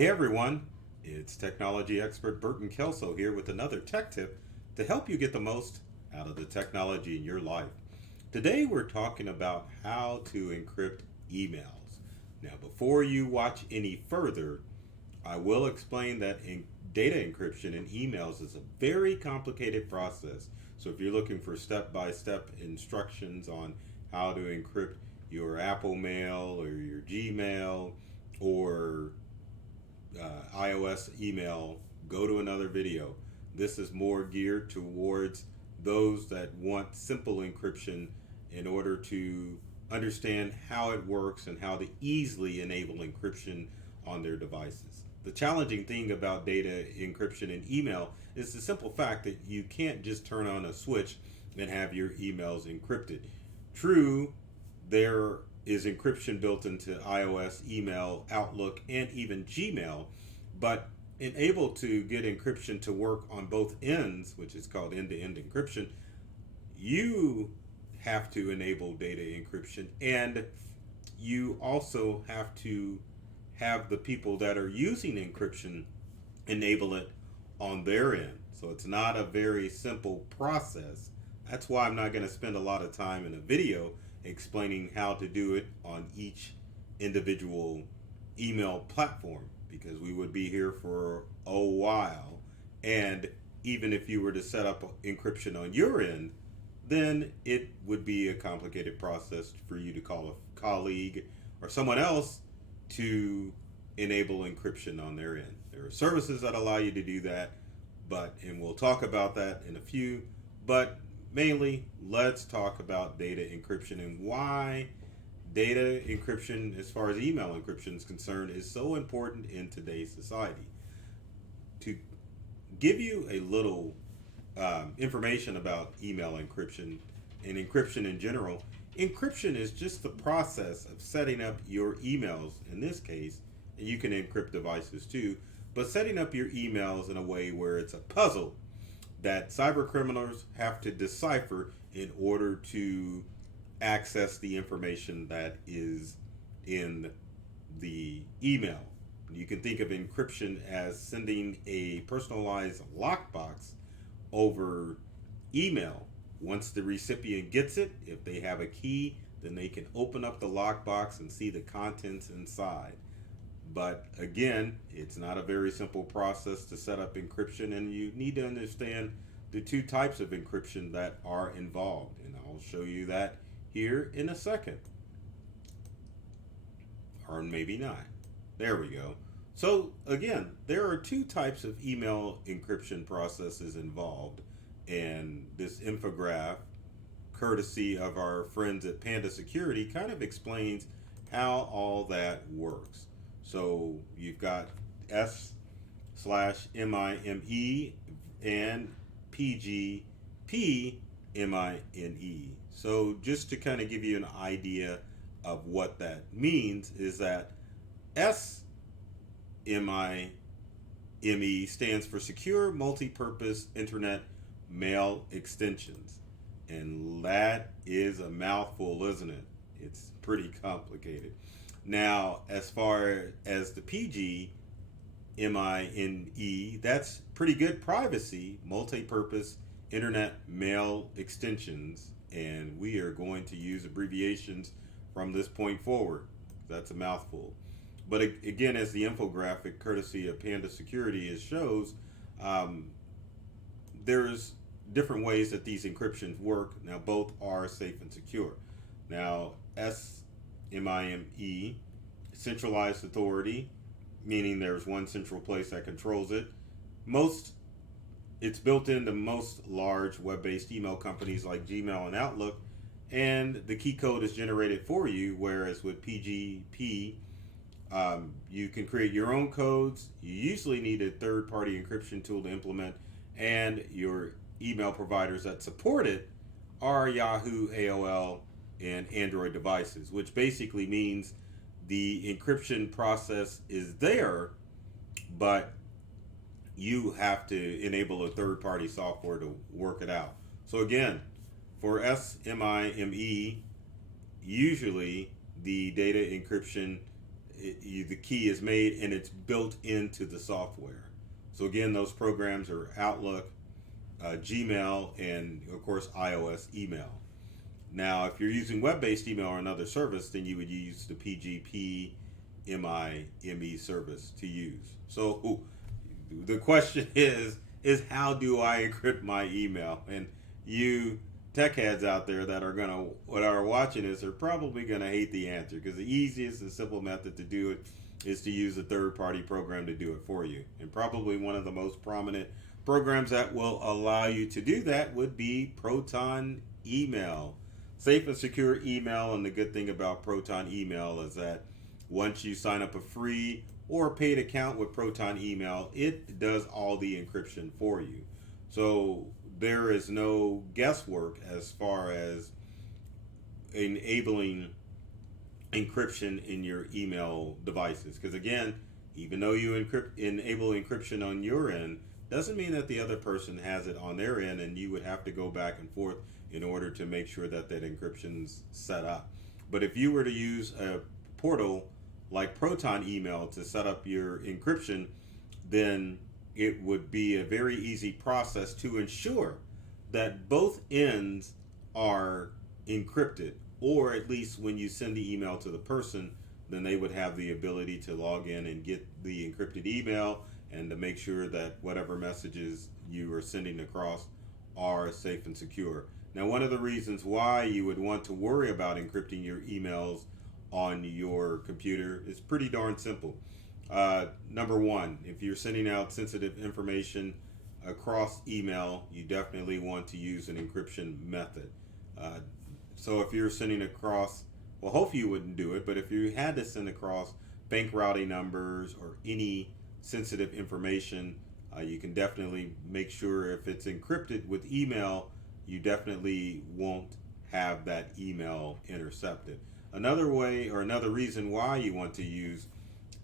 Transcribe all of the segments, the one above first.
Hey everyone, it's technology expert Burton Kelso here with another tech tip to help you get the most out of the technology in your life. Today we're talking about how to encrypt emails. Now, before you watch any further, I will explain that data encryption in emails is a very complicated process. So if you're looking for step-by-step instructions on how to encrypt your Apple Mail or your Gmail or iOS email, go to another video. This is more geared towards those that want simple encryption in order to understand how it works and how to easily enable encryption on their devices. The challenging thing about data encryption in email is the simple fact that you can't just turn on a switch and have your emails encrypted. True, there is encryption built into iOS, email, Outlook, and even Gmail, but in able to get encryption to work on both ends, which is called end-to-end encryption, you have to enable data encryption, and you also have to have the people that are using encryption enable it on their end. So it's not a very simple process. That's why I'm not going to spend a lot of time in a video explaining how to do it on each individual email platform, because we would be here for a while. And even if you were to set up encryption on your end, then it would be a complicated process for you to call a colleague or someone else to enable encryption on their end. There are services that allow you to do that, and we'll talk about that in a few, but mainly let's talk about data encryption and why data encryption, as far as email encryption is concerned, is so important in today's society. To give you a little information about email encryption and encryption in general, encryption is just the process of setting up your emails, in this case, and you can encrypt devices too, but setting up your emails in a way where it's a puzzle that cyber criminals have to decipher in order to access the information that is in the email. You can think of encryption as sending a personalized lockbox over email. Once the recipient gets it, if they have a key, then they can open up the lockbox and see the contents inside. But again, it's not a very simple process to set up encryption, and you need to understand the two types of encryption that are involved. And I'll show you that here in a second. Or maybe not. There we go. So again, there are two types of email encryption processes involved, and this infograph, courtesy of our friends at Panda Security, kind of explains how all that works. So you've got S/MIME and PGPMINE. So just to kind of give you an idea of what that means is that SMIME stands for Secure Multi-Purpose Internet Mail Extensions. And that is a mouthful, isn't it? It's pretty complicated. Now, as far as the PGMINE, that's pretty good privacy, multi-purpose internet mail extensions, and we are going to use abbreviations from this point forward. That's a mouthful. But again, as the infographic, courtesy of Panda Security, shows, there's different ways that these encryptions work. Now, both are safe and secure. Now, SMIME, centralized authority, meaning there's one central place that controls it. It's built into most large web-based email companies like Gmail and Outlook, and the key code is generated for you, whereas with PGP, you can create your own codes. You usually need a third-party encryption tool to implement, and your email providers that support it are Yahoo, AOL, and Android devices, which basically means the encryption process is there, but you have to enable a third-party software to work it out. So again, for SMIME, usually the data encryption the key is made and it's built into the software. So again, those programs are Outlook, Gmail, and of course iOS email. Now, if you're using web-based email or another service, then you would use the PGP MIME service to use. So the question is how do I encrypt my email? And you tech heads out there that are watching this are probably gonna hate the answer, because the easiest and simple method to do it is to use a third-party program to do it for you. And probably one of the most prominent programs that will allow you to do that would be Proton Email. Safe and secure email, and the good thing about Proton Email is that once you sign up a free or paid account with Proton Email, it does all the encryption for you. So there is no guesswork as far as enabling encryption in your email devices. Because again, even though you enable encryption on your end, doesn't mean that the other person has it on their end, and you would have to go back and forth in order to make sure that encryption's set up. But if you were to use a portal like Proton Email to set up your encryption, then it would be a very easy process to ensure that both ends are encrypted, or at least when you send the email to the person, then they would have the ability to log in and get the encrypted email, and to make sure that whatever messages you are sending across are safe and secure. Now, one of the reasons why you would want to worry about encrypting your emails on your computer is pretty darn simple. Number one, if you're sending out sensitive information across email, you definitely want to use an encryption method. So if you're sending across, well, hopefully you wouldn't do it, but if you had to send across bank routing numbers or any sensitive information, you can definitely make sure if it's encrypted with email, you definitely won't have that email intercepted. Another way, or another reason why you want to use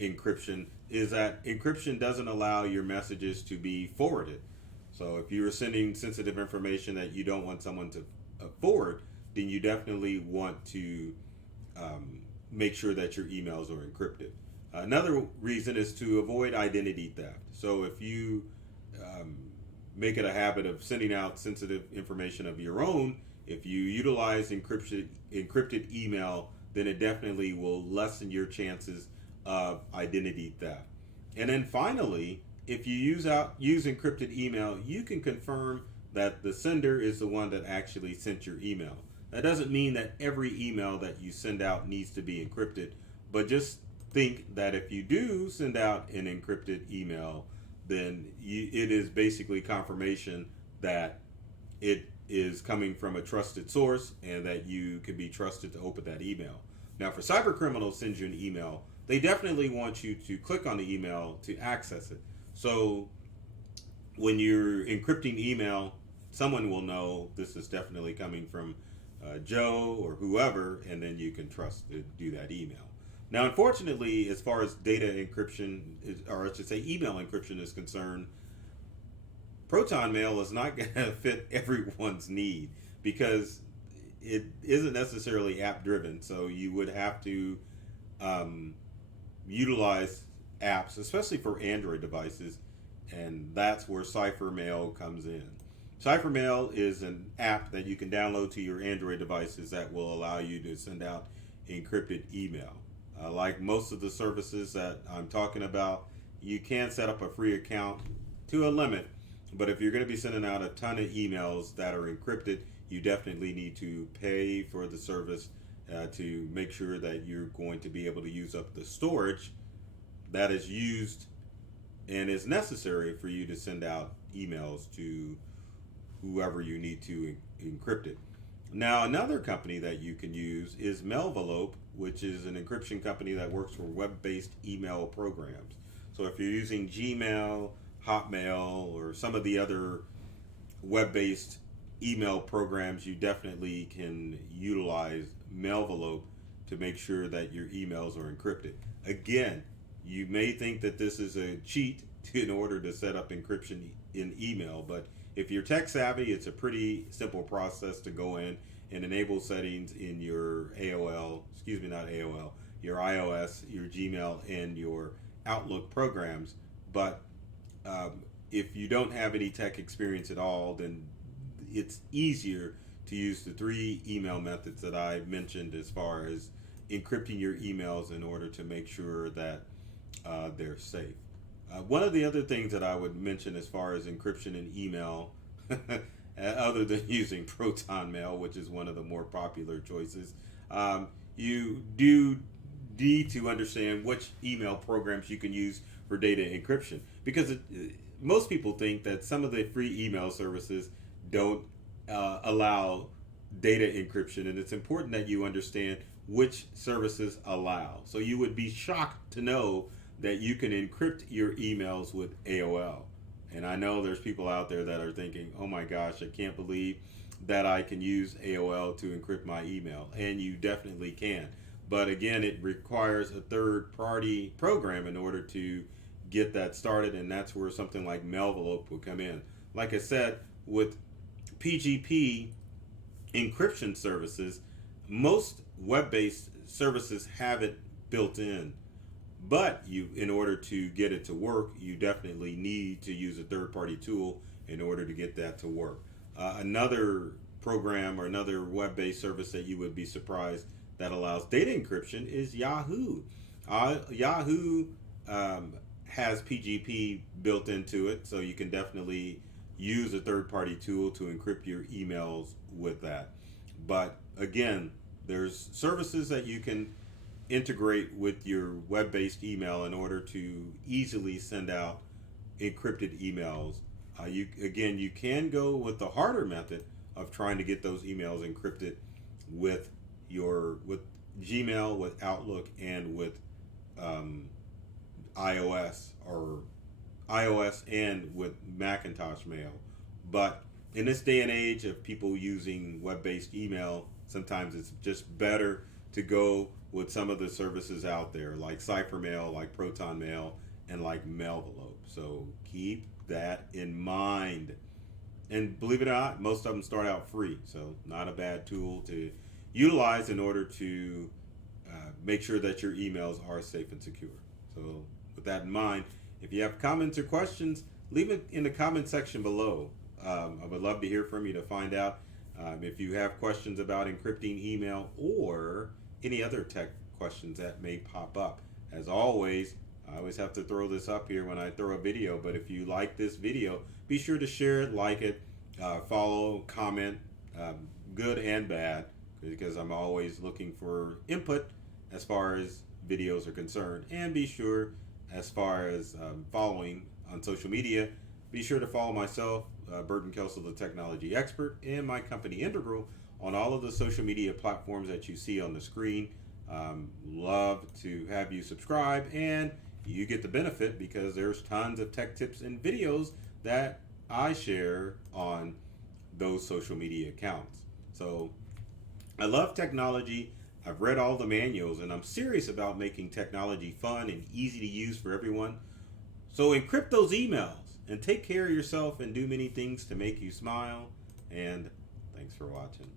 encryption, is that encryption doesn't allow your messages to be forwarded. So if you're sending sensitive information that you don't want someone to forward, then you definitely want to make sure that your emails are encrypted. Another reason is to avoid identity theft. So if you make it a habit of sending out sensitive information of your own, if you utilize encrypted email, then it definitely will lessen your chances of identity theft. And then finally, if you use encrypted email, you can confirm that the sender is the one that actually sent your email. That doesn't mean that every email that you send out needs to be encrypted, but just think that if you do send out an encrypted email, then it is basically confirmation that it is coming from a trusted source and that you can be trusted to open that email. Now, for cyber criminals send you an email, they definitely want you to click on the email to access it. So when you're encrypting email, someone will know this is definitely coming from Joe or whoever, and then you can trust to do that email. Now, unfortunately, as far as data encryption, or I should say email encryption is concerned, Proton Mail is not going to fit everyone's need, because it isn't necessarily app driven. So you would have to utilize apps, especially for Android devices, and that's where CipherMail comes in. CipherMail is an app that you can download to your Android devices that will allow you to send out encrypted email. Like most of the services that I'm talking about, you can set up a free account to a limit, but if you're going to be sending out a ton of emails that are encrypted, you definitely need to pay for the service to make sure that you're going to be able to use up the storage that is used and is necessary for you to send out emails to whoever you need to encrypt it. Now, another company that you can use is Mailvelope, which is an encryption company that works for web-based email programs. So if you're using Gmail, Hotmail, or some of the other web-based email programs, you definitely can utilize Mailvelope to make sure that your emails are encrypted. Again, you may think that this is a cheat in order to set up encryption in email, but if you're tech savvy, it's a pretty simple process to go in and enable settings in your your iOS, your Gmail, and your Outlook programs. But if you don't have any tech experience at all, then it's easier to use the three email methods that I mentioned as far as encrypting your emails in order to make sure that they're safe. One of the other things that I would mention as far as encryption in email, other than using Proton Mail, which is one of the more popular choices, you do need to understand which email programs you can use for data encryption, because most people think that some of the free email services don't allow data encryption, and it's important that you understand which services allow. So you would be shocked to know that you can encrypt your emails with AOL. And I know there's people out there that are thinking, oh my gosh, I can't believe that I can use AOL to encrypt my email. And you definitely can. But again, it requires a third-party program in order to get that started, and that's where something like Mailvelope will come in. Like I said, with PGP encryption services, most web-based services have it built in. But in order to get it to work, you definitely need to use a third-party tool in order to get that to work. Another program or another web-based service that you would be surprised that allows data encryption is Yahoo. Yahoo has PGP built into it, so you can definitely use a third-party tool to encrypt your emails with that. But again, there's services that you can integrate with your web-based email in order to easily send out encrypted emails. You can go with the harder method of trying to get those emails encrypted with Gmail, with Outlook, and with iOS and with Macintosh Mail. But in this day and age of people using web-based email, sometimes it's just better to go with some of the services out there like CipherMail, like Proton Mail, and like Mailvelope. So keep that in mind. And believe it or not, most of them start out free, so not a bad tool to utilize in order to make sure that your emails are safe and secure. So with that in mind, if you have comments or questions, leave it in the comment section below. I would love to hear from you to find out if you have questions about encrypting email or any other tech questions that may pop up. As always, I always have to throw this up here when I throw a video, but if you like this video, be sure to share it, like it, follow, comment, good and bad, because I'm always looking for input as far as videos are concerned. And be sure, as far as following on social media, be sure to follow myself, Burton Kelso, the technology expert, and my company Integral on all of the social media platforms that you see on the screen. Love to have you subscribe, and you get the benefit because there's tons of tech tips and videos that I share on those social media accounts. So I love technology. I've read all the manuals, and I'm serious about making technology fun and easy to use for everyone. So encrypt those emails and take care of yourself and do many things to make you smile. And thanks for watching.